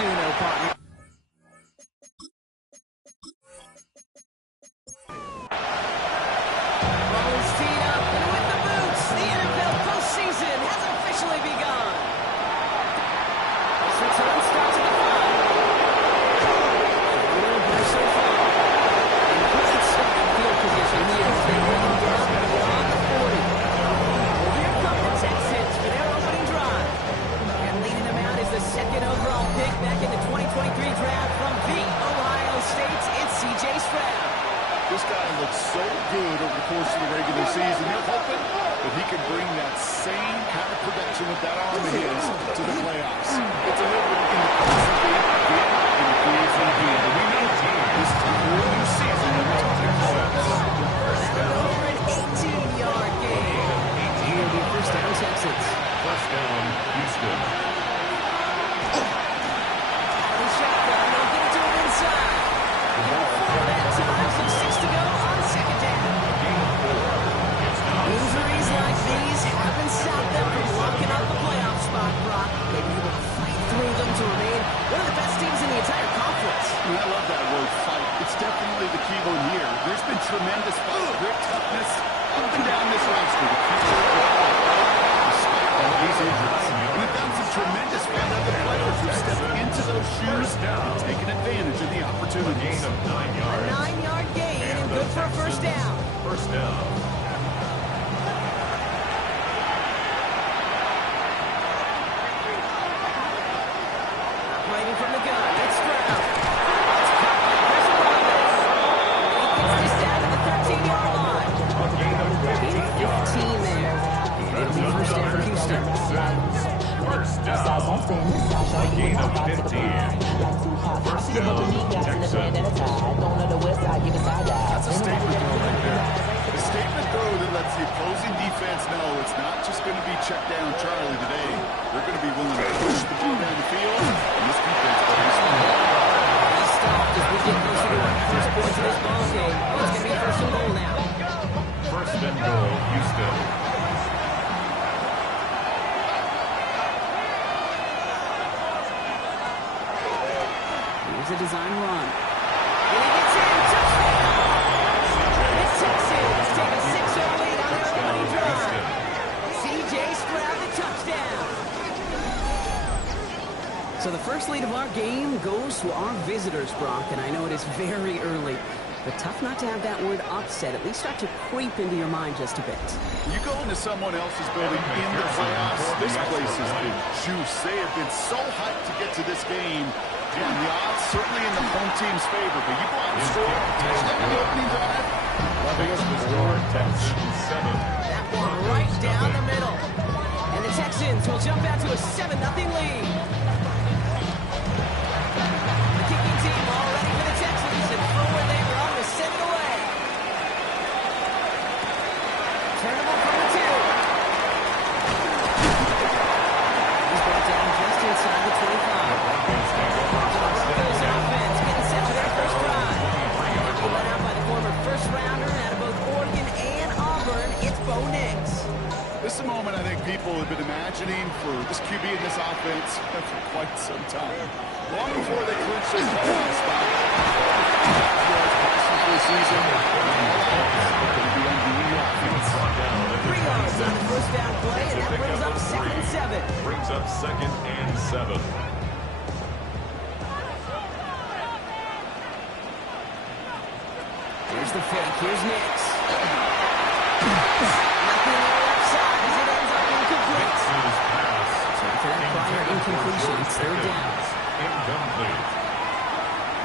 do, no partner. Ball's teed up, and with the boots, the NFL postseason has officially begun. This return starts at the 5. A little bit so far. And puts it in field position here as they bring him down beyond the 40. Well, here come the Texans for their opening drive. And leading them out is the second overall pick back in the 2023 draft from the Ohio State. It's C.J. Stroud. This guy looks so good over the course of the regular season. They're hoping that he can bring that same kind of production with that arm of his to the playoffs. It's a little bit in the present game, in the PhD game. But we know this is a whole new season in the playoffs. Over an 18-yard gain. Here be first down, Texans. First down, Houston. The shotgun, they'll get it to him inside. Four that time, so 6 to go on second down. Injuries like these haven't stopped them from locking up the playoff spot, Brock. They've been able to fight through them to remain one of the best teams in the entire conference. I love that word, fight. It's definitely the key word here. There's been tremendous fight, grit, toughness, up and down this roster. The key word, despite all these injuries. And we've got some tremendous other players who stepped into those shoes and taken advantage of the opportunities. Gain of 9 yards. A 9-yard gain and good for a first down. First down. Operating from the gun, it's Stroud. It's caught by Chris Roberts. He gets this down to the 13-yard line. Gain of 15 there. It'll be first down for Houston. First down. Gain of 15. First down, Texans. That's a statement throw right there. A statement throw that lets the opposing defense know it's not just going to be check down Charlie today. They're going to be willing to push the ball down the field, and this defense plays smart. He's stopped as we get closer to our first points of this ball game. It's going to be first and goal now. First and goal, Houston. Here's a design run. And he gets in. Touchdown! The Texans take a 6-0 lead on their opening drive. C.J. Stroud, the touchdown. So the first lead of our game goes to our visitors, Brock, and I know it is very early, but tough not to have that word upset at least start to creep into your mind just a bit. You go into someone else's building in the playoffs, this place has been juice. They have been so hyped to get to this game. Yeah, and the odds certainly in the home team's favor, but you go out and score a touchdown in the opening drive. Makes the score 10-7. That one right down the middle. And the Texans will jump out to a 7-0 lead. The kicking team all ready for the Texans, and forward they run to send it away. Turnable from the 2. He's brought down just inside the 25. Broncos offense getting set for their first drive. Led out by the former first-rounder out of both Oregon and Auburn, it's Bo Nix. This is a moment I think people have been imagining for this QB in this offense for quite some time. Long before they clinched their playoff spot. This season, going to be on the offense. 3 yards on the first down play, and that brings up 2nd and 7. Brings up 2nd and 7. Here's the fake. Here's Nix. Nothing on the left side as it ends up incomplete. So after that prior incompletion, it's 3rd down. Incomplete.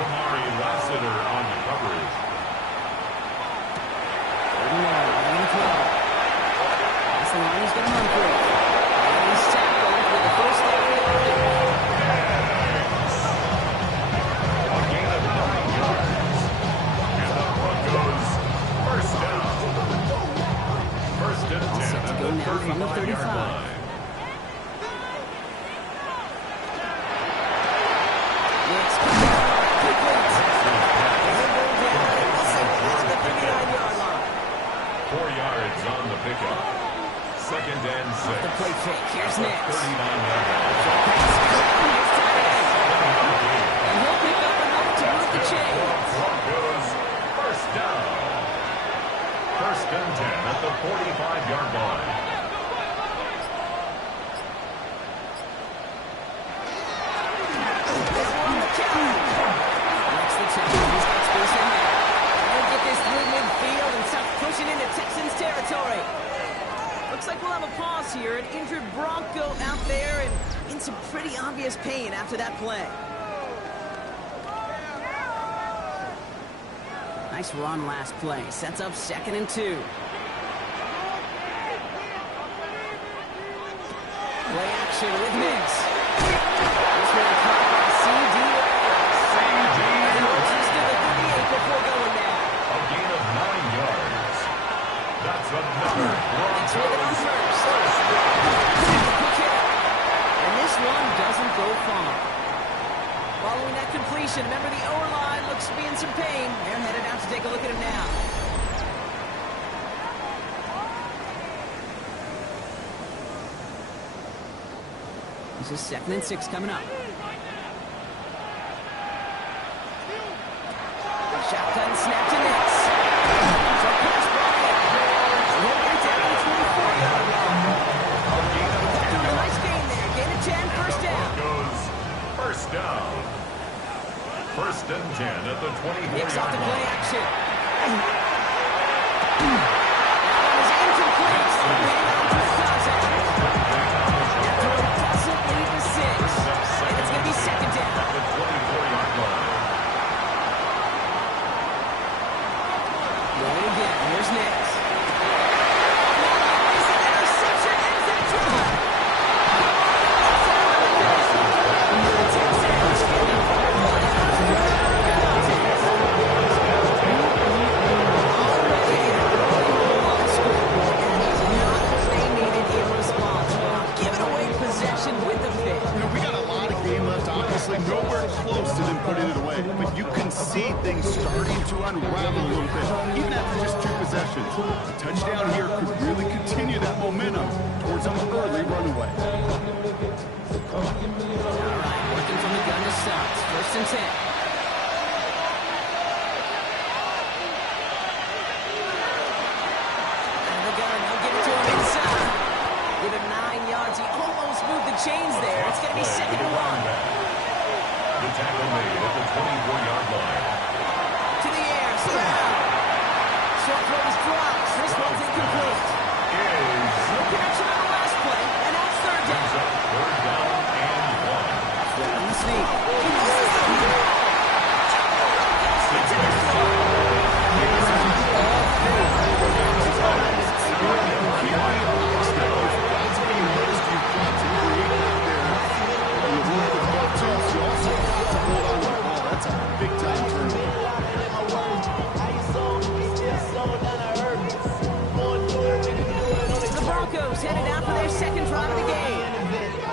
Kamari Lassiter on the coverage. 39, line of 12. That's the line he's going to run through. And he's tackled with the first down of the opening. A gain of 9 yards. And the Broncos first down. First and 10 Set to at go the now from the 35-yard 35. line. Nix comes out. Complete. And he'll go down and Wilson at the 39-yard line. 4 yards on the pickup. 2nd and 6. The play fake. Here's Nix. 39-yard line. Here's tight end. chains. Broncos, first down. First and 10 at the 45-yard line. Pushing into Texans territory. Looks like we'll have a pause here. An injured Bronco out there and in some pretty obvious pain after that play. Nice run last play. Sets up 2nd and 2. Play action with Mix. This one caught by C.D. And Moses to the 38 before going down. A gain of 9 yards. That's another Broncos first. And this one doesn't go far. Following that completion, remember the O-line looks to be in some pain. They're headed out to take a look at him now. This is 2nd and 6 coming up. Shotgun snap to Nix. Pass ball in. We'll get down to the 24-yard line. Doing a nice gain there. Gain of 10, first down. Broncos, first down. First and 10 at the 24-yard Nix off the play line. action. That was incomplete. Ran out to the contact. That throw doesn't lead to 6. And it's going to be 2nd down. At the 24-yard line. Going again. Here's Nix. It's an interception. Ends that drive. We got a lot of game left, obviously nowhere close to them putting it away, but you can see things starting to unravel a little bit, even after just 2 possessions. A touchdown here could really continue that momentum towards an early runaway. All right, working from the gun to Suggs. 1st and 10. Out of the gun, they'll give it to him inside. Give him 9 yards. He almost moved the chains there. It's going to be 2nd and 1. The tackle made at the 24-yard line. To the air, Stroud. Short throw is dropped. This one's incomplete. No connection on the last play, and that's 3rd down. Third down and 1. On the sneak. That's a big-time turnover. The Broncos headed out for their 2nd drive of the game.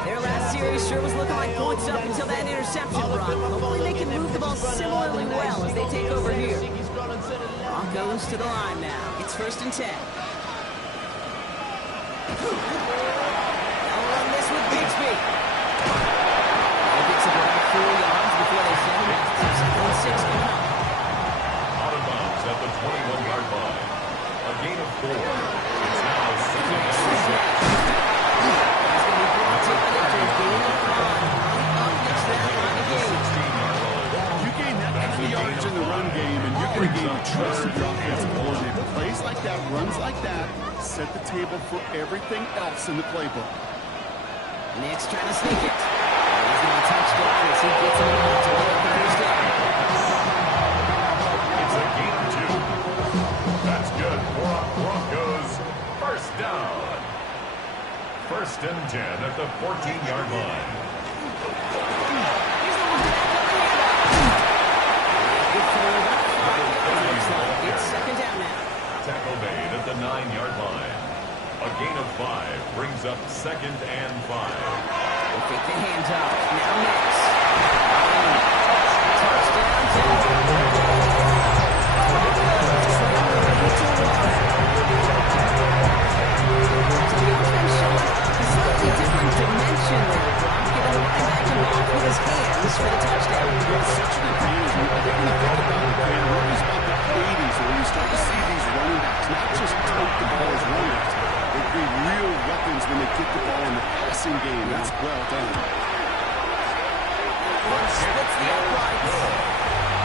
Their last series sure was looking like points up until that interception, Brock. Hopefully they can move the ball similarly well as they take over here. Broncos to the line now. It's 1st and 10. They'll run this with Bixby. They picks up about 4 yards before they send him out. 2nd and 6 coming up. Out of bounds at the 21-yard line. A gain of 4. It's now 2nd and 6. He's going to be brought to after a gain of 5. Up next to that line of game. 16-yard line. You gain that kind of yardage in the run game, and you're going to gain trust of your offensive coordinator. Plays like that, runs like that, set the table for everything else in the playbook. Nick's trying to sneak it. He's going to touchdown as he gets it out to get the first down. It's a gain of 2. That's good for our Broncos. First down. 1st and 10 at the 14-yard line. He's the one back on the handoff. Good throw. Looks like it's 2nd down now. Tackle made at the 9-yard line. A gain of 5 brings up 2nd and 5. They take the hands off. Now Nix. Touchdown, So the offense showing a slightly different dimension there, Brock. Giving the running back involved with his hands for the touchdown. Such an advantage when they're in the be real weapons when they get the ball in the passing game. That's well done. One splits the uprights.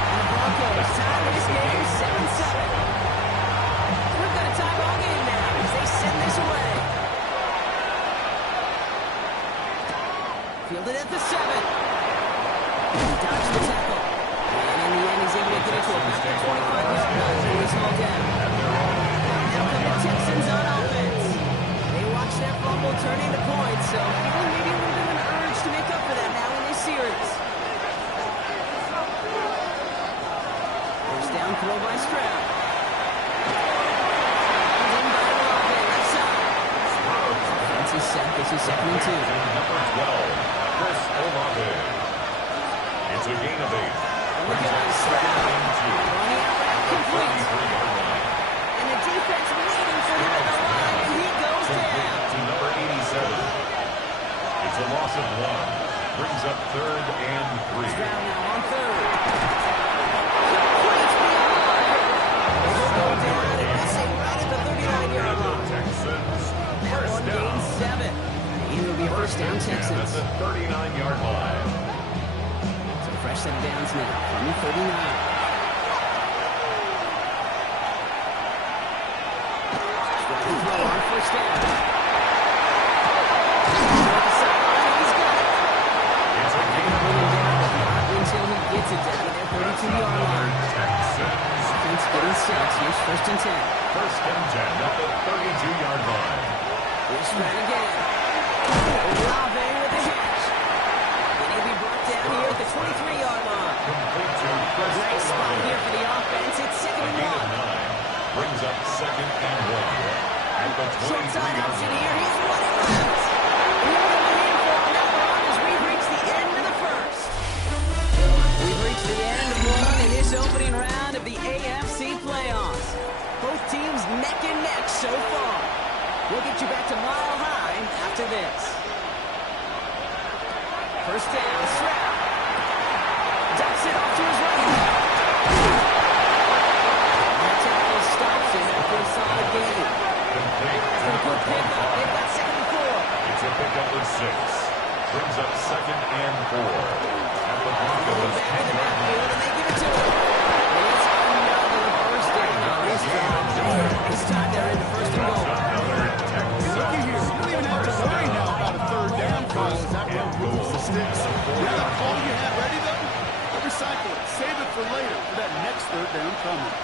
And the Broncos tie this game 7-7. We've got a tie ball game now as they send this away. Fielded at the 7. He dodged the tackle. And in the end, he's able to get it to about the 25-yard line. So he's hauled down. Now come the Texans on offense. They watch that fumble turn into points, so feeling maybe a little bit of an urge to make up for that now in this series. First down throw by Stroud. In by Olave, left side. Defense is set. This is 2nd and 2. Number 12, Chris Olave. It's a gain of 8. And the gun, Stroud. Running out route complete. And the defense waiting for him at the line, and he goes down. To number 87. It's a loss of 1. Brings up 3rd and 3. Stroud now on 3rd. Complete beyond. They will go down and miss a right at the 39-yard line. Texans. That one gains 7. And it'll be a first down Texans. That's a 39-yard line. So a fresh set of downs now from the 39. First down. He's got it. It's a gain of 1. Until he gets it down to their 32-yard line. Offense getting set. Here's 1st and 10. 1st and 10 at the 32-yard line. Here's Stroud again. Olave with the catch. And he'll be brought down here at the 23-yard line. Complete to Chris Great spot Olave. here for the offense. It's 2nd A and gain 1. of 9. Brings up 2nd and 1. At the Short 23 side yard option line. here. He's running left. And we'll have a handful on that run as we've reached the end of the first. We've reached the end of one in this opening round of the AFC playoffs. Both teams neck and neck so far. We'll get you back to Mile High after this. First down, Stroud. Ducks it off to his right. That tackle stops him after a solid gain. Complete to It's a number good pickup. 25. They've got 2nd and 4. It's a pickup of 6. Brings up 2nd and 4. At the Broncos Back in the 10-yard line. backfield, and they give it to him. It's another first down on this drive. This time they're into 1st and goal. Looky here. You don't even have to worry now about a 3rd down call as that one moves the sticks. You have that call you had ready, though? Recycle it. Save it for later for that next 3rd down coming.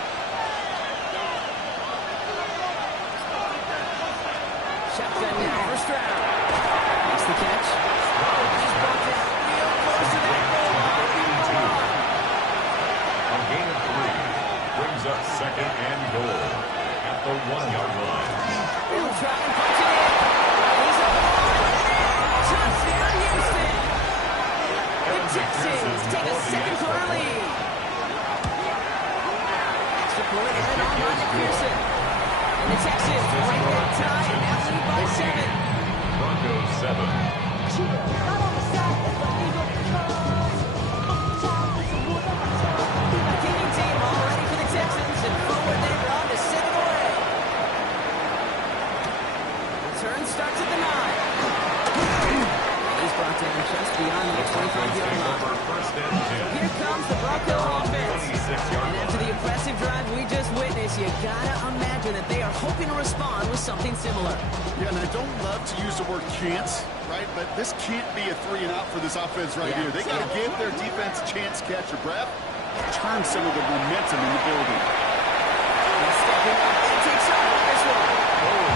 Shotgun now for Stroud. Makes the catch. He's brought down real close to that goal line. A gain of 3. Brings up 2nd and goal. At the 1-yard line. They'll try and punch it in. He's up the line. Touchdown, Houston. The Texans take a 2nd quarter lead. Extra point added on by McPherson. And the Texans break that tie and now lead by 7. Broncos 7. The kicking team all ready for the Texans, and forward they run to send it away. Return starts at the 9. And he's brought down just beyond the 25-yard line. For 1st and 10. Here comes the Bronco offense. 26-yard And after the impressive drive we just witnessed, you gotta imagine that they are hoping to respond with something similar. Yeah, and I don't love to use the word can't, right? But this can't be a 3 and out for this offense right here. They got to give their defense a chance to catch their breath, turn some of the momentum in the building. And stepping up, and takes off on this one.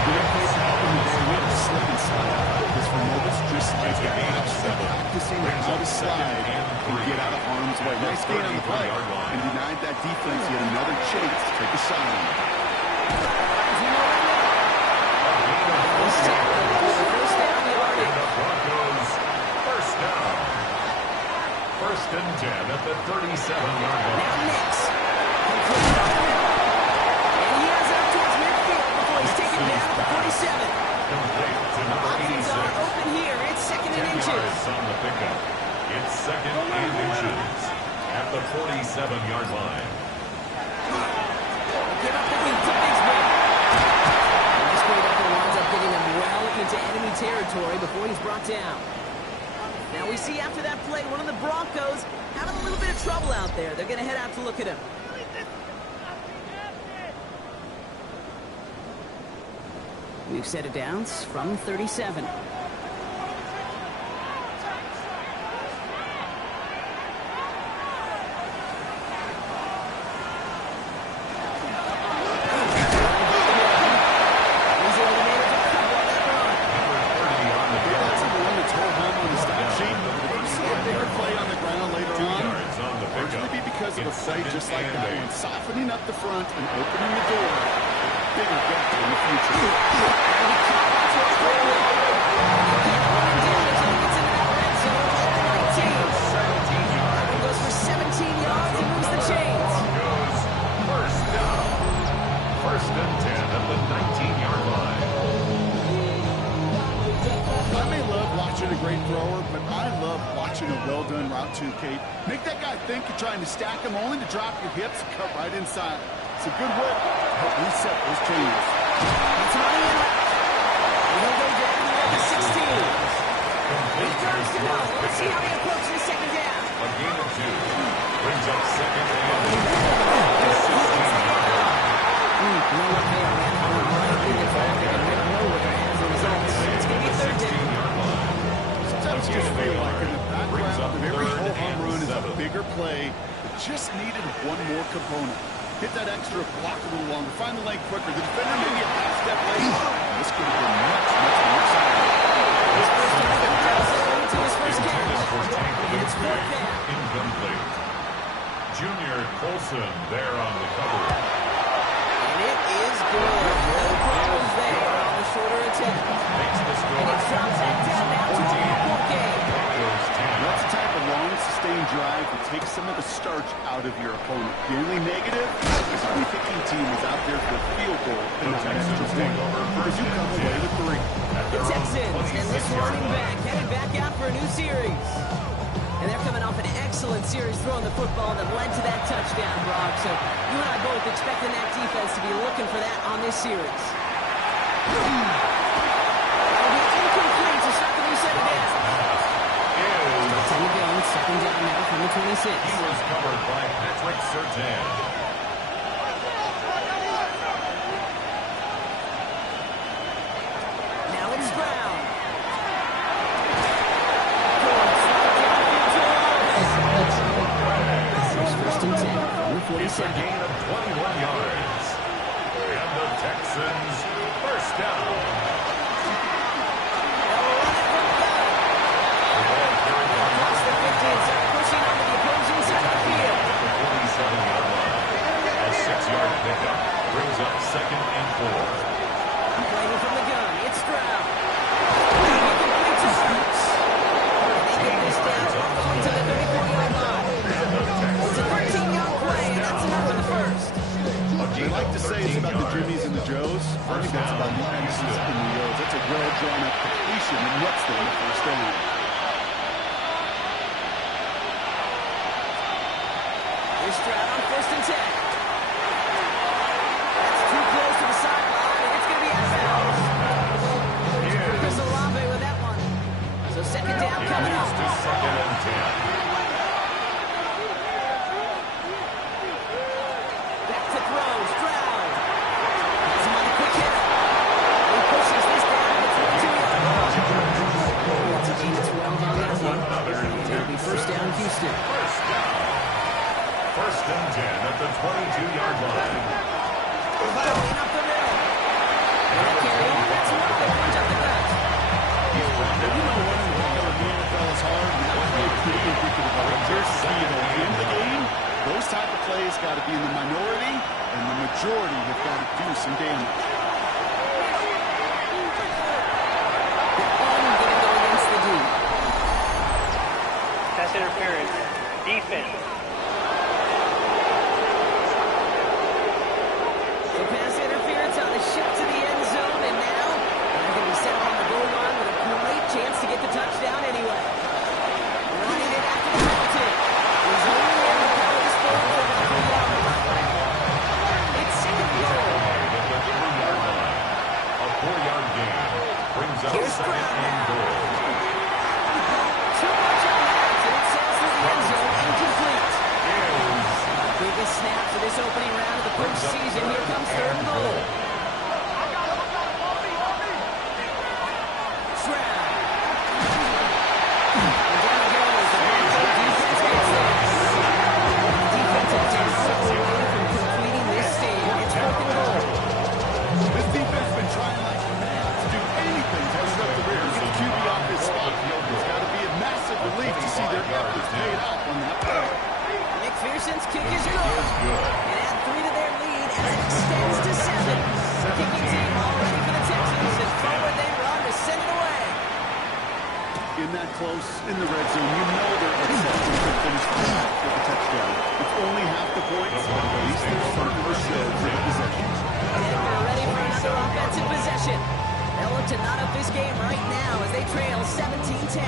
We had a slip and slide out this for moments, just like that. Practicing how to slide and get out of harm's way. Nice gain on the play, and denied that defense yet another chance to take a shine. First down yardage. The Broncos 1st down. 1st and 10 at the 37-yard line. Now Nix. And he has it up towards midfield before he's taken down at the 47. Complete to number Options 86. are open here. It's 2nd and 10 inches. yards on the pickup. It's 2nd and inches at the 47-yard line. Give up the lead to Bigsby. And this way, winds up getting them before he's brought down. Now we see after that play, one of the Broncos having a little bit of trouble out there. They're going to head out to look at him. We've set it down from 37. Just like that one, softening up the front and opening the door. Bigger gap in the future. Goes for 17 yards and moves the chains. First down. First and 10 at the 19-yard line. I may love watching a great thrower, but I love watching a well-done route to Kate. Make that guy think you're trying to stack him, only to drop your hips and cut right inside. It's a good work. Help reset those chains. It's running in. He'll go down here at the 16. He turns to go. Let's see how he approaches the second down. A gain of 2. Brings up second and 16-yard line. No one there. Right in the back and went nowhere as a result. It's going to be third down. Sometimes you just feel like in the background of every whole home run is a bigger play that just needed one more component. Hit that extra block a little longer, find the lane quicker. The defender may be a half step late. This could have been much more exciting. His first target drops into his first catch. And it's fourth down. Incomplete. Junior Colson there on the cover. And it is good. No problems there on the shorter attempt. Makes the score. And it drops that down now to a 4-point game. Broncos 10. That's the type of long, sustained drive that takes some of the starch out of your opponent. The only negative is when the kicking team is out there for a field goal and not an extra point, because you come away with 3. The Texans and this running back headed back out for a new series. And they're coming off an excellent series throwing the football that led to that touchdown, Brock. So you and I both expecting that defense to be looking for that on this series. That'll be incomplete to start the new set down. Time to go. Second down now from the 26. He was covered by Patrick Surtain. Now it's Brown. First and 10 from the 47. It's a gain of 21 yards. And the Texans first down. Across the 50 and start pushing onto the opposing side of the field. The 47-yard line. A 6-yard pickup brings up second and 4. Playing from the gun. It's Stroud. Incomplete to Hurts. They get this down all the way to the 34-yard line. It's a 13-yard play, and that's enough for the first. They like to say it's about the Jimmies and the Joes. I think that's about the X's and the O's. That's a well-drawn-up completion, and what's there in the first down? Here's Stroud on first and 10. That's too close to the sideline, and it's going to be out of bounds. Chris Olave with that one. So second down coming up. To second and 10. Back to throw, Stroud. Has him on a quick hit. He pushes this down to the 22-yard line. That's a gain of 12 on that one. It'll be first down, Houston. First down. First and 10 at the 22-yard line. Going up the middle. And a carry. That's one. Punch up the gut. He's brought You down. know what? The NFL is hard, and that would be pretty indicative of it. Here's the key, though. At the end of the game, those type of plays got to be in the minority, and the majority have got to do some damage. Going to go against the D. Pass interference. Defense. So pass interference on the shot to the end zone, and now they're going to be set up on the goal line with a great chance to get the touchdown anyway. Running it after the penalty. He's only able to cover this ball for about 3 yards. It's second and goal. At the 3-yard line. A 4-yard gain Brings up Here's second Brown and now. goal. Too much on that, and it sails through the end zone, incomplete. Is Biggest snap for this opening round of the postseason. Here comes third and goal. Stroud. And down it goes. The Broncos defense gets there. Defensive tackle away from completing this stage. It's fourth and goal. This defense has been trying like mad to do anything to disrupt the rear. Get the QB off his spot. It's got to be a massive relief to see their efforts paid off on that play. McPherson's kick is good. And add 3 to their lead as it extends to 7. The kicking team all ready for the Texans. And forward they run to send it away. In that close, in the red zone, you know they're upset when they finish with the touchdown. It's only half the points, but at least there's something to show for the possession. Denver ready for another offensive possession. They'll look to knot up this game right now as they trail 17-10.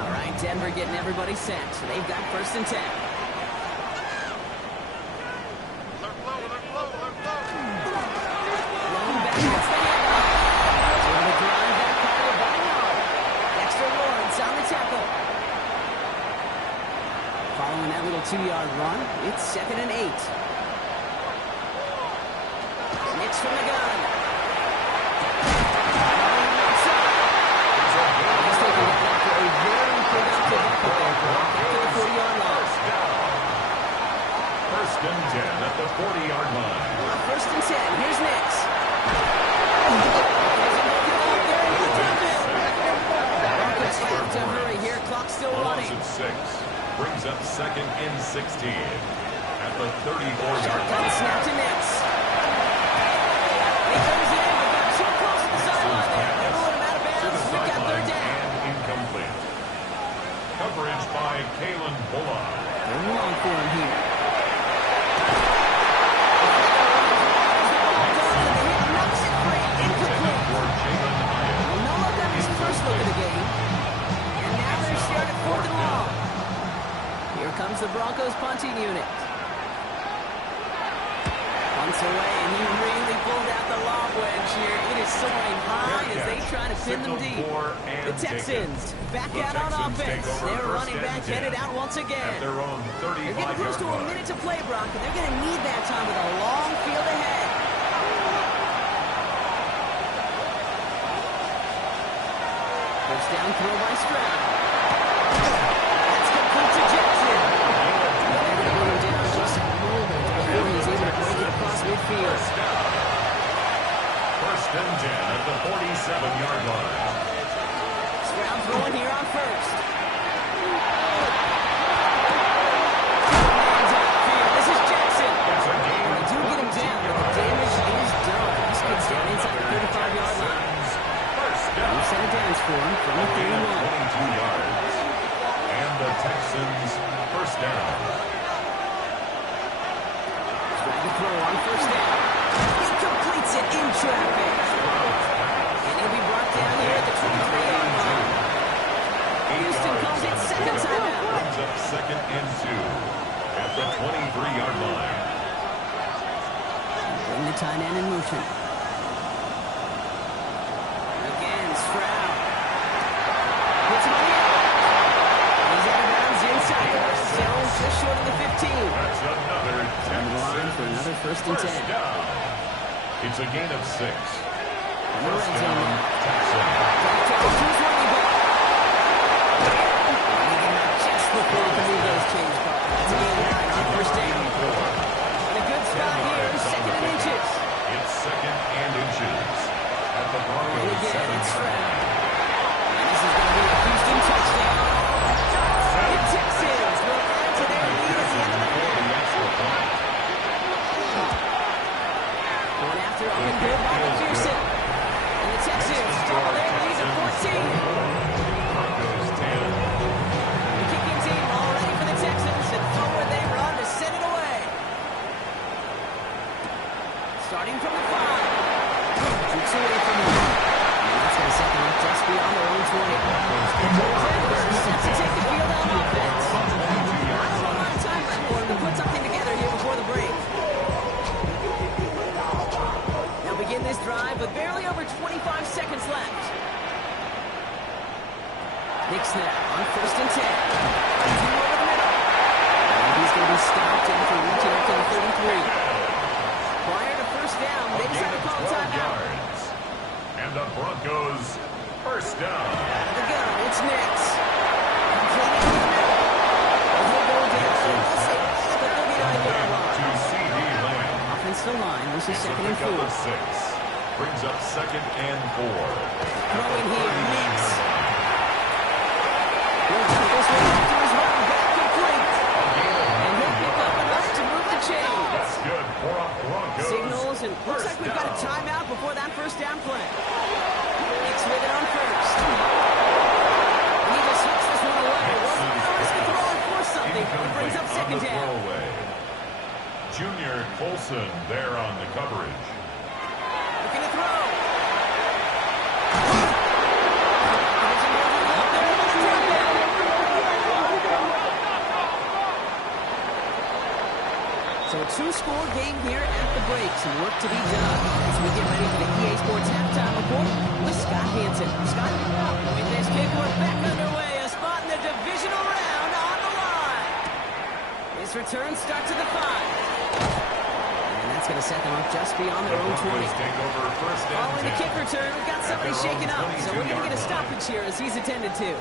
All right, Denver getting everybody set. So they've got first and 10. Long back gets the handoff. So the drive back followed by Yard. Dexter Lawrence on the tackle. Following that little 2-yard run, it's 2nd and 8. Nix from the gun. He's taken down after a very productive effort there, Brock, after the 40-yard line. First and 10 at the 40-yard line. First and 10. Here's Nix. Broncos have to hurry here. Clock's still A loss running. of 6. Brings up second and 16 at the 34-yard Got a line. snap to Nix. He throws it in, but got too close to the sideline there. They ruled him out of To the bounds. We've got third sideline down. and incomplete. Coverage by Kalen Bullock. They're long for him here. Knocks it free. Incomplete. For Jalen Hyatt. Well, no look on his first look at the game. And now they're starting 4th and long. Here comes the Broncos punting unit. Punts away, and he really pulled out the lob wedge here. It is soaring high as they try to pin them deep. The Texans back out on offense. Their running back headed out once again. At their own They're getting close 35-yard to a line. minute to play, Brock, and they're going to need that time with a long field ahead. First down throw by Stroud. That's complete to Jackson. They're going to bring him down just a moment before he's able to break it across midfield. First and 10 at the 47-yard line. Stroud throwing here on first. This is Jackson. It's a gain They do get him down, but the damage is done. He skids down inside the 35-yard line. First down. We've set a dance for him from the Gain of 31. 22 yards. And the Texans first down. Trying to throw on first down. He completes it in traffic. And he'll be brought down here at the 23-yard line. Houston calls it second timeout. Brings up second and 2 at the 23-yard line. Bring the tight end in motion. Again, Stroud. Puts him on the out. He's out of bounds inside the red zone, just short of the 15. That's another On the line for another first and 10. down. It's a gain of 6. And the First red down, zone. Texans. Back tackle to his running back. Just before he can move those chains, Carl. That's a gain of 9 on first down. In a good spot here, second and inches. It's second and inches at the And Broncos again, 7. it's Stroud. And this is going to be a Houston touchdown. The Texans will add to their lead at the end of the half. Going after up and good by McPherson. And the Texans with barely over 25 seconds left. Nick snap on 1st and 10. Two over the middle. And he's going to be stopped after reaching up to the 33. Prior to 1st down, they decided to call timeout. And the Broncos 1st down. Out of the gun, it's Nix. Completing in the middle. He'll go down. We'll say at the 39-yard line. To C.D. Lamb. Offensive line, this is 2nd and 4. Pick up a 6. Brings up 2nd and 4. Throwing here, Nix. Will tackles right after his run back complete. And he'll pick up enough to move the chains. That's good for a Broncos. Signals, and looks like we've got a timeout before that 1st down play. Nix with it on 1st. We need to switch this one away. Wasn't going to risk a throw and force something. It brings up 2nd down. Junior Colson there on the coverage. Looking to throw. So a 2-score game here at the break. Some work to be done as we get ready for the EA Sports halftime report with Scott Hansen. Scott, with this kick, we're back underway. A spot in the divisional round on the line. This return starts at the 5. And that's going to set them up just beyond their own 20. Following the kick return, we've got somebody shaken up. So we're going to get a stoppage here as he's attended to.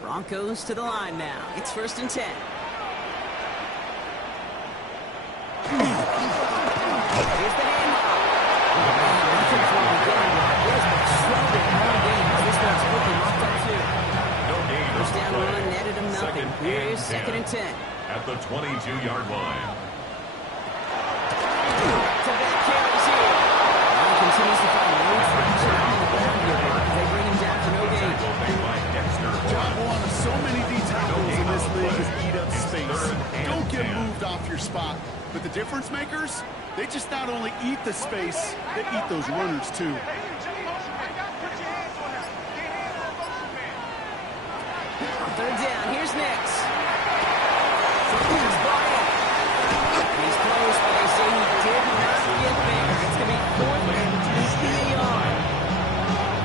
Broncos to the line now. It's 1st and 10. Here's the handoff. First down run netted him nothing. Here's 2nd and 10. At the 22-yard line. Back-to-back carries here. He continues to find no traction on the ground here, Brock. They bring him down to no gain. Job one of so many D tackles in this league is eat up space. Don't get moved off your spot. But the difference makers, they just not only eat the space, they eat those runners too. 3rd down, here's Nix. He's brought in. He's close, but they say he did not get there. It's going to be 4th and 3 yard.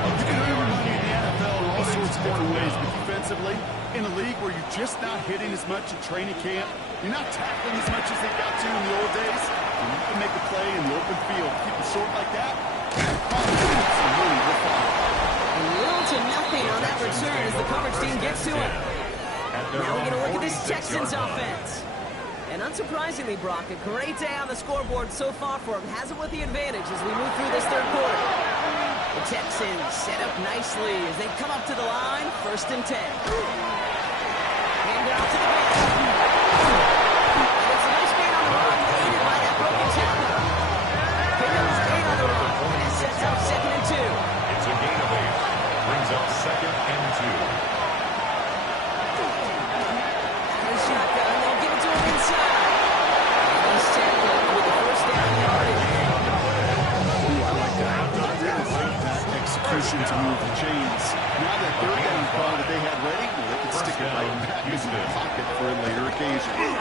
You can earn money in the NFL in all sorts of different ways, but defensively, in a league where you're just not hitting as much in training camp, you're not tackling as much as they got to in the old days, you need to make a play in the open field. Keep it short like that, and really will follow. Little to nothing on that return as the coverage team gets to him. Now we're going to look at this Texans offense. And unsurprisingly, Brock, a great day on the scoreboard so far for him. Has it with the advantage as we move through this 3rd quarter. The Texans set up nicely as they come up to the line. 1st and 10. Hand off to the back. And it's a nice gain on the run, aided by that broken tackle. Pickups 8 on the run, and it sets up 2nd and 2. It's a gain of 8. Brings up 2nd and 2. Shotgun, they'll give it to him inside. And he's tackled with the 1st down yardage. That execution to move the chains. Now that 3rd down ball that they had ready, well, they can stick it right back into the pocket for a later occasion. Only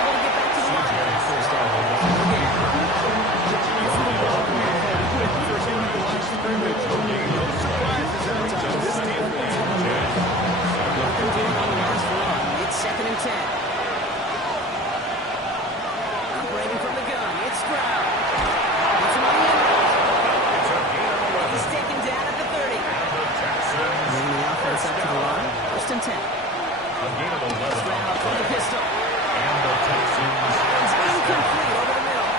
able to get back to the line on that 1st down. No surprises at times. This defense It's 2nd and 10. Operating from the gun, it's Stroud. It's him on the end. He's taken down at the 30. Moving the offense up to the line. 1st and 10. A gain of 11. Stroud from the pistol. And the Texans. It's incomplete over the middle.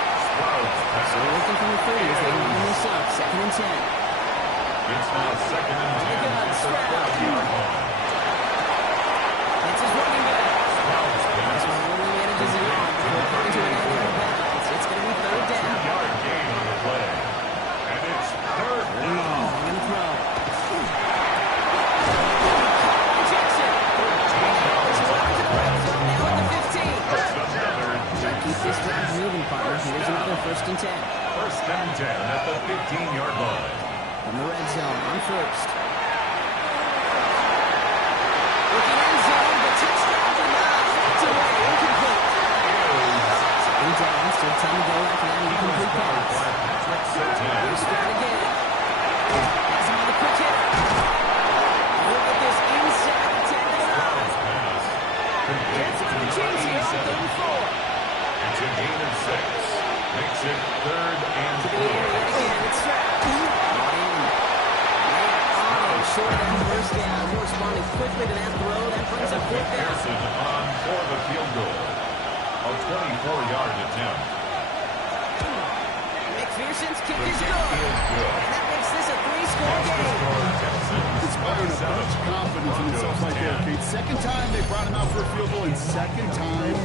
So looking from the 30 as they line this up. 2nd and 10. It's now 2nd and 10. It's his running back. This one only manages it on before coming to an end of bounds. It's going to be 3rd down. 2-yard gain on the play. And it's 3rd down. Long and throw. Jackson. This is out to the red zone now at the 15. Keep this drive moving, partner. Here's another 1st and 10. 1st and 10 at the 15-yard line. From the red zone on 1st. Looking end zone, but incomplete. Chance to move chains here on 3rd and 4. It's a gain of 6. Makes it 3rd and To the 4. air yet again. It's Stroud. Not in. Short of that first down. They're responding quickly to that throw. That brings up 4th down. Pearson on for the field goal. A 24-yard attempt. McPherson's kick is The good. kick is good. And that makes this a 3-score game. Inspiring a bunch of confidence in himself right there, Kate. Second time they brought him out for a field goal, and second time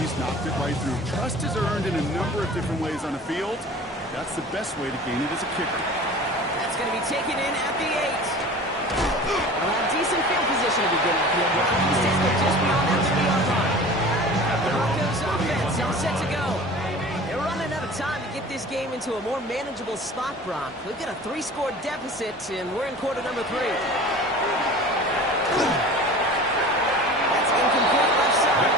he's knocked it right through. Trust is earned in a number of different ways on the field. That's the best way to gain it as a kicker. That's going to be taken in at the 8. Well, a decent field position to begin with. The Broncos stand just beyond that 30-yard line. The Broncos offense all set to go. They're running out of time to get this game into a more manageable spot, Brock. We've got a 3-score deficit, and we're in quarter number 3. That's incomplete left side.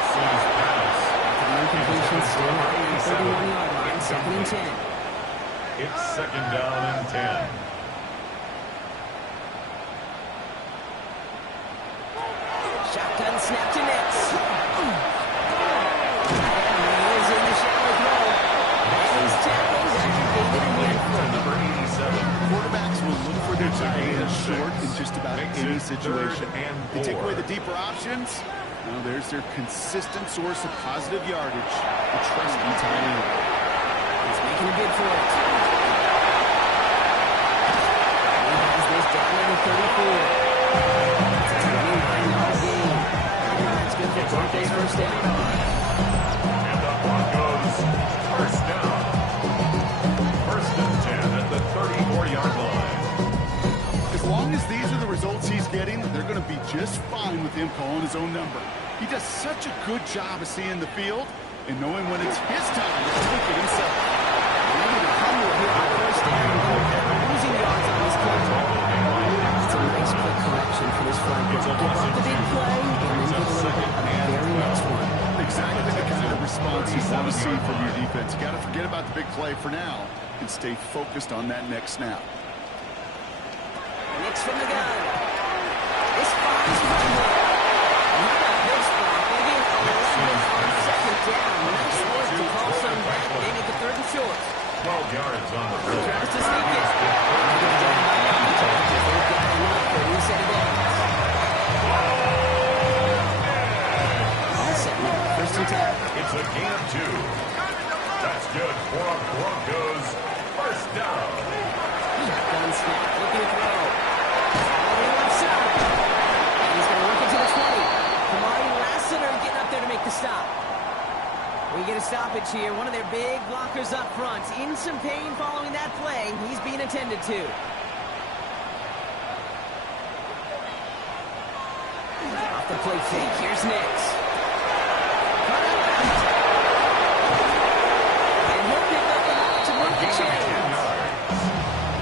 The incompletion still on the 31-yard line, 2nd and 10. It's 2nd down and 10. Shotgun snap to Nix. And he is in the shallow throw. And he's tackled after gaining a handful. Number 87. Quarterbacks will look for their gain short in just about any situation. They take away the deeper options. Now there's their consistent source of positive yardage. The trusty tight end. He's making a bid for it. He has this down at the 34. It's a 29-yard gain. And that's good for Broncos first down. And the Broncos first down. 1st and 10 at the 34-yard line. As long as these are the results he's getting, they're going to be just fine with him calling his own number. He does such a good job of seeing the field and knowing when it's his time to tweak it himself. First down, losing yards on this play. It's a nice quick correction for this flank. Give up the big play and then get a little bit of the very next one. Exactly the kind of response you want to see from your defense. You got to forget about the big play for now and stay focused on that next snap. Nix from the gun. This finds one here. How about this block? Maybe 11 on 2nd down. Nice work to call some back. They make a 3rd and short. 12 yards on the field. Tries to sneak it. They've got enough for a new set of downs. All set now. 1st and 10. It's a gain of 2. That's good for a Broncos first down. Shotgun snap. Looking to throw. All the left side. And he's going to work it to the 20. Kamari Lassiter getting up there to make the stop. We get a stoppage here. One of their big blockers up front. In some pain following that play. He's being attended to. Off the play fake. Here's Nix. Cut out left. And he'll pick up enough to move the chains.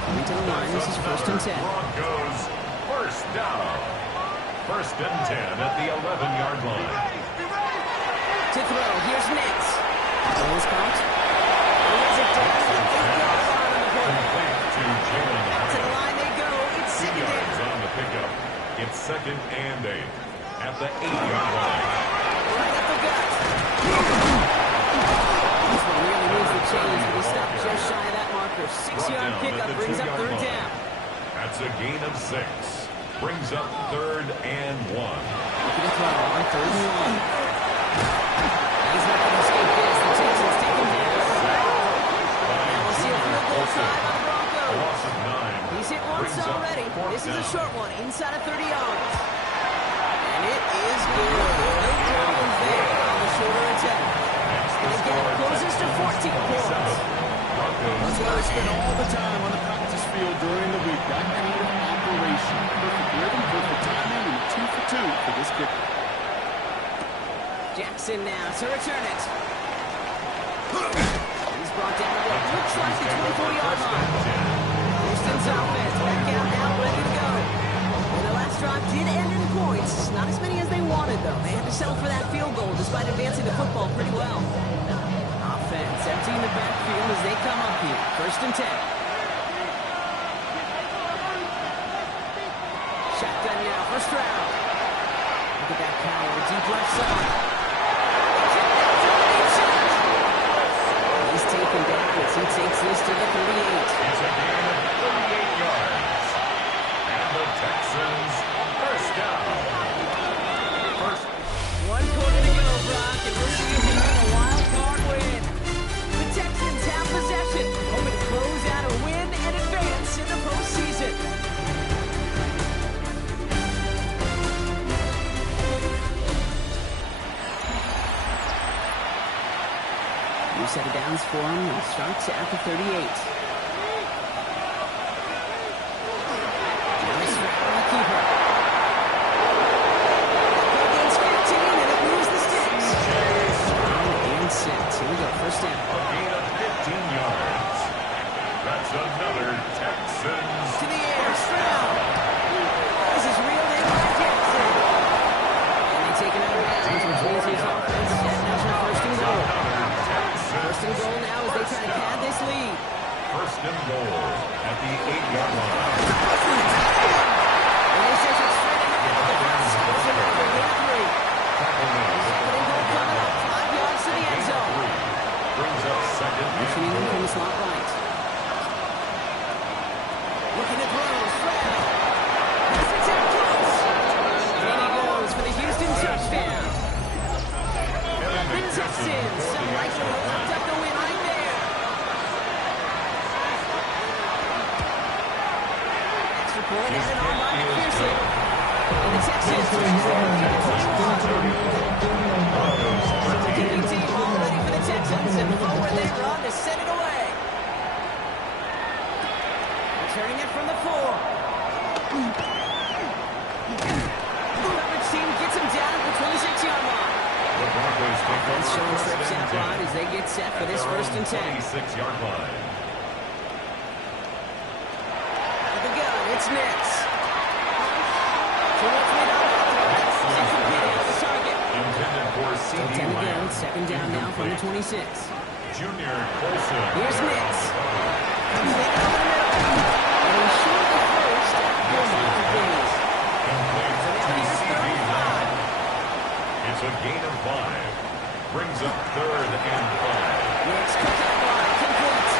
Coming to the line. This is 1st and 10. Broncos first down. 1st and 10 at the 11-yard line. To throw. Here's Nix. Ball is caught. He has it down at the 8-yard line on the play. Complete to Jalen. Back to the line they go. It's 2 2nd yards down. on the pickup. It's 2nd and 8 at the 8-yard line. Right up the gut. This one really moves the chains, but he stopped just shy of that marker. 6-yard pickup brings up 3rd down. That's a gain of 6. Brings up 3rd and 1. Looking to throw on 3rd and 1. He's not going to escape this. The Texans take him down. Now we'll see a field goal try by the A Broncos. loss of 9. He's hit once Brings up already. 4th This is a down. short one, inside of 30 yards. And it is good. No problems there on the shorter attempt. And again, closes to 14 points. That's why they spend all the time on the practice field during the week. That kind of operation. Perfect rhythm, perfect timing, and 2 for 2 for this kicker. Jackson now to return it. He's brought down to what looks like the 24-yard line. Houston's offense back out now, ready to go. And the last drive did end in points. Not as many as they wanted, though. They had to settle for that field goal despite advancing the football pretty well. Offense emptying the backfield as they come up here. 1st and 10. Shotgun now, 1st round. Look at that power, deep left side. looking here for a wild card win. The Texans have possession, hoping to close out a win and advance in the postseason. New set of downs for him. He starts at the 38. Nice route on the keeper. Against 15, and it moves the sticks. And set. Here we go. First down. A gain of 15 yards. That's another Texans. To the air. Stroud. This is reeled in by Jackson. And they take it out of bounds, which means his offense is now for first and goal. First and goal now as they try to pad this lead. First and goal at the 8-yard line. And they send it straight ahead. The pass goes around for game 3. Second and goal coming up. 5 yards to the end zone. Brings up second and Motioning them from the slot right. Looking to throw. Stroud. Pass attempt close. And he goes for the Houston touchdown. The Texans, some like to locked up the win right there. Extra point added on by McPherson. And the Texans stretch their lead to 21. The kicking team all ready for the Texans and forward they run to send it away. Returning it from the 4. Coverage team gets him down at the 26-yard line. the Broncos take Offense over showing first trips and out 10 wide as they get set for this at their first own and 10. 26-yard line. Out of the gun, it's Nix. Towards mid-on. Incomplete on the target. Intended for Still C.D. 10 to go. Lamb. Second down now from the 26. Junior Colson. Here's Nix. Complete over the middle. And he's short the first after a month of gains. Complete So now to here's C.D. third and Lamb. 5. It's a gain of 5. Brings up third and 5. Nix comes out wide. Complete.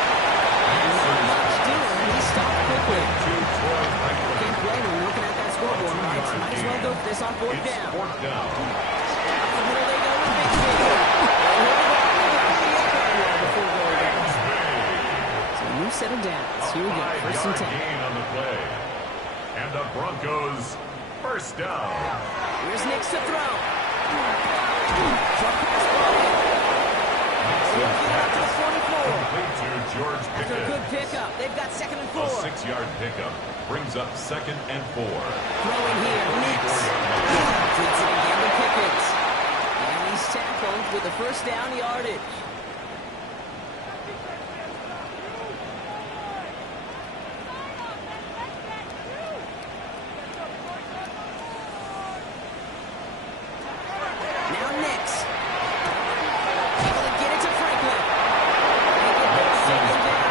And not much doing. He stopped quickly. To Troy Franklin. Can't blame him looking at that scoreboard, right? So might as well go for this on fourth It's down. fourth down. Up the middle they go with Bixby. They hold the ball pretty upright before going down. So a new set of downs. Here we go. First and 10. Gain on the play. And the Broncos first down. Here's Nix to throw. Short pass broken. They'll get it up to the 44. Complete to George After a good Pickens. pickup, they've got second and 4. A 6-yard pickup brings up second and 4. Throwing here, Nix. Takes it again to Pickens. And he's tackled with the first down yardage. Now Nix. Able to get it to Franklin. They get that second down.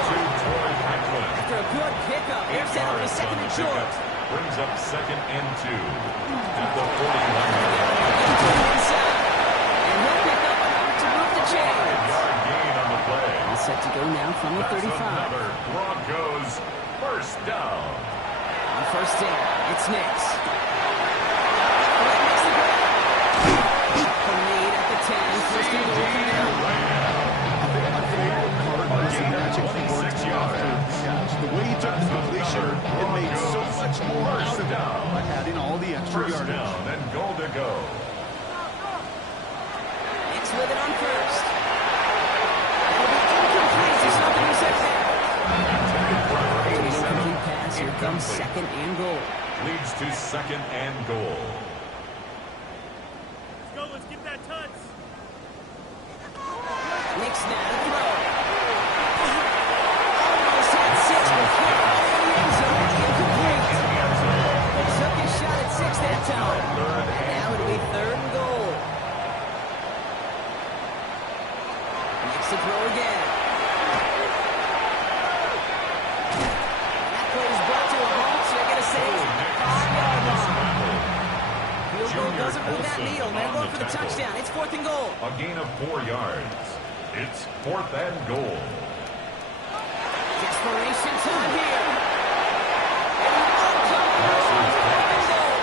To Troy Franklin. After a good pickup, they're set up a second and short. Brings up second and 2. At the 41-yard Inside. And he'll pick up enough to move the chains. gain on the play. He's set to go now from the That's 35. another Broncos first down. On first down, it's Nix. Right next to ground. The lead at the 10. First and goal from now. The way he took the completion, it made so much more out of it by adding all the extra First yardage. down and goal to go. Nix with it on first. That'll be incomplete. There's nothing to set there. An incomplete pass. Here comes second and goal. Leads to second and goal. Let's go, let's get that touch. Nix now to throw. Almost had 6 before in the end zone. Incomplete. Took his shot at 6 that time. And now it'll be third and goal. Nix to throw again. And that play is brought to a halt, so they're going to say 5-yard line. Field goal doesn't move that needle. They're going for the touchdown. It's fourth and goal. A gain of 4 yards. It's fourth and goal. Desperation time here. And he won't come through on fourth and goal.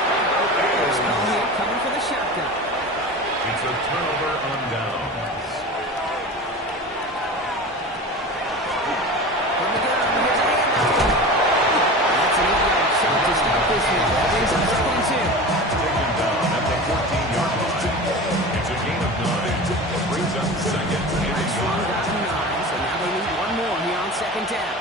First ball here coming for the shotgun. It's a turnover on downs. From the gun, here's a handoff. That's an 8-yard shot to start this one. That brings up 2nd and 2. Taken down at the 14-yard line. It's a gain of 9. Brings up 2nd and Nice one, 1. got 9. So now they need one more here on 2nd down.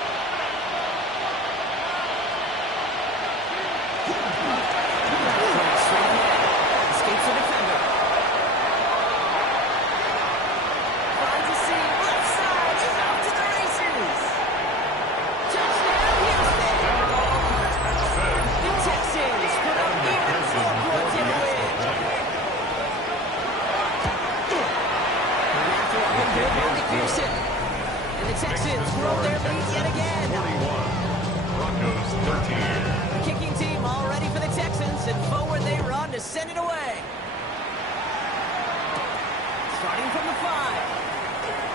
Straight ahead. Escapes the defender. Finds a seam. Left side. He's off to the races. Touchdown, Houston. The Texans put up even 4 points in a win. And after all, good for McPherson. And the Texans grow their lead yet again. 41. Broncos 13. The kicking team all ready for the Texans, and forward they run to send it away. Starting from the 5.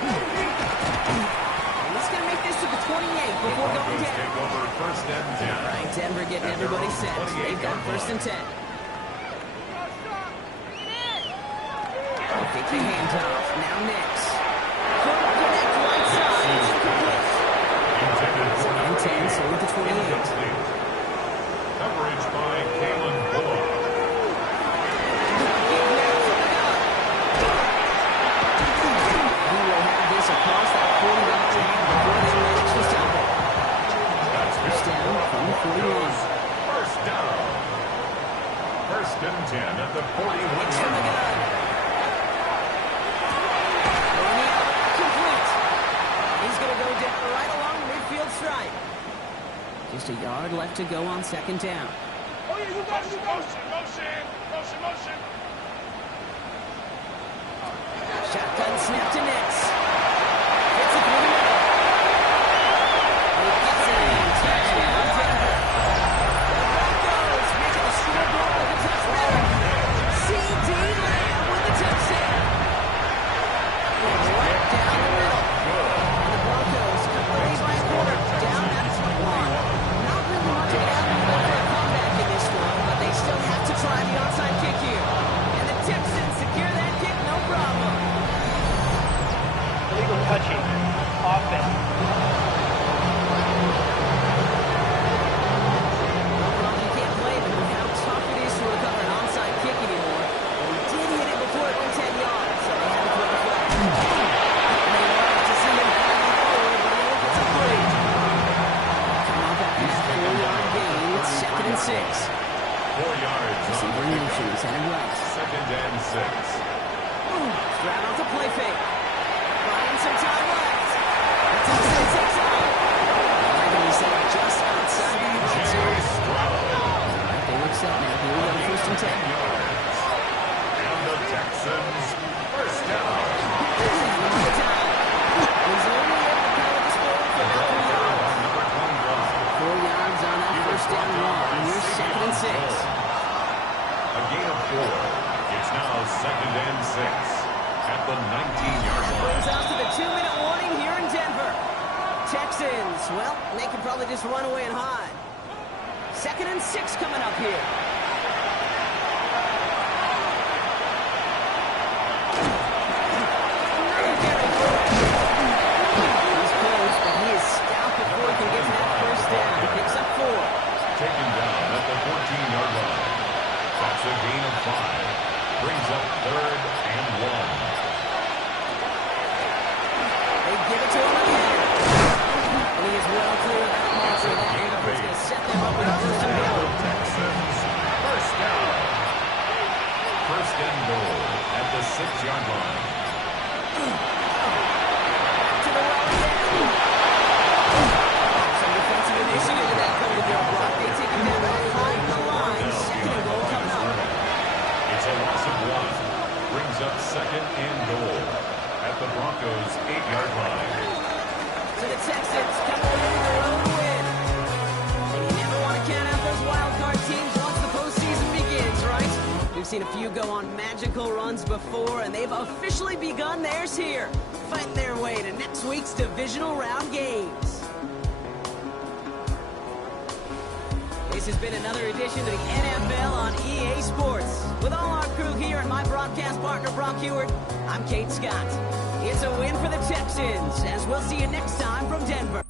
And he's going to make this to the 28 before going Broncos down. take over 1st and 10. All right, Denver getting everybody set. They've got 1st and 10. Take the handoff. Now Nix. Couldn't connect right side. It's incomplete. Intended for And 10, so with the 28. incomplete. Coverage by Kalen Bullock. Give now from the gun. He will have this across that 40-yard line before they manage to stop it. That's First down from the 41. First down. 1st and 10 at the Nix from the 41-yard line. gun. Throwing the out, complete. He's going to go down right along the midfield stripe. Just a yard left to go on 2nd down. Oh, yeah, you got it, you got it. Motion. Shotgun snap to Nix. Gets it through the middle. He gets it in. Touchdown, Denver. The Broncos making the scoreboard with a touchdown. C.D. Lamb with the touchdown. Right down the middle. And the Broncos cut the lead by a quarter. Down at 21. Not really much of an avenue left for a comeback in this one, but they still have to try the onside kick here. And the Texans secure that kick, no problem. Illegal touching. Offense. Well, you can't blame him with how tough it is to recover an onside kick anymore. But he did hit it before it went 10 yards, so they had to throw the flag. And they wanted to see him fighting forward, but he only gets a 3. Coming back in that 4-yard gain, it's 2nd and 6. 4 yards on Receiver the motion is headed right. 2nd and 6. Stroud out to play fake. Buying some time left. The Texans takes off. They're going to set up just outside the red J. zone. Stroud. All right, they look set now. Here we go, 1st and 10. Yards. And the Texans first down. One more time. He's only able to power this ball for about 3 yards. Number 25. 4 yards on that 1st down run. Here's 2nd and 6. A gain of 4. It's now 2nd and 6 at the 19-yard Brings line. us to the 2-minute warning here in Denver. Texans, well, they can probably just run away and hide. 2nd and 6 coming up here. He's close, but he is stout before he can get to that 1st down. He picks up 4. Taken down at the 14-yard line. That's a gain of 5. Brings up 3rd and 1. They give it to him again. And he is well clear of that marker. That is going to set them up with a 1st and goal. Texans first down. 1st and goal at the 6-yard line. To the well again. Some defensive initiative with that cover there, Brock. They take him down behind the line. 2nd and goal coming up. It's a loss of 1. Brings up 2nd and goal at the Broncos' 8-yard line. So the Texans come away with their own win. And you never want to count out those wild card teams once the postseason begins, right? We've seen a few go on magical runs before, and they've officially begun theirs here, fighting their way to next week's divisional round games. This has been another edition of the NFL on EA Sports. With all our crew here and my broadcast partner, Brock Heward, I'm Kate Scott. It's a win for the Texans, as we'll see you next time from Denver.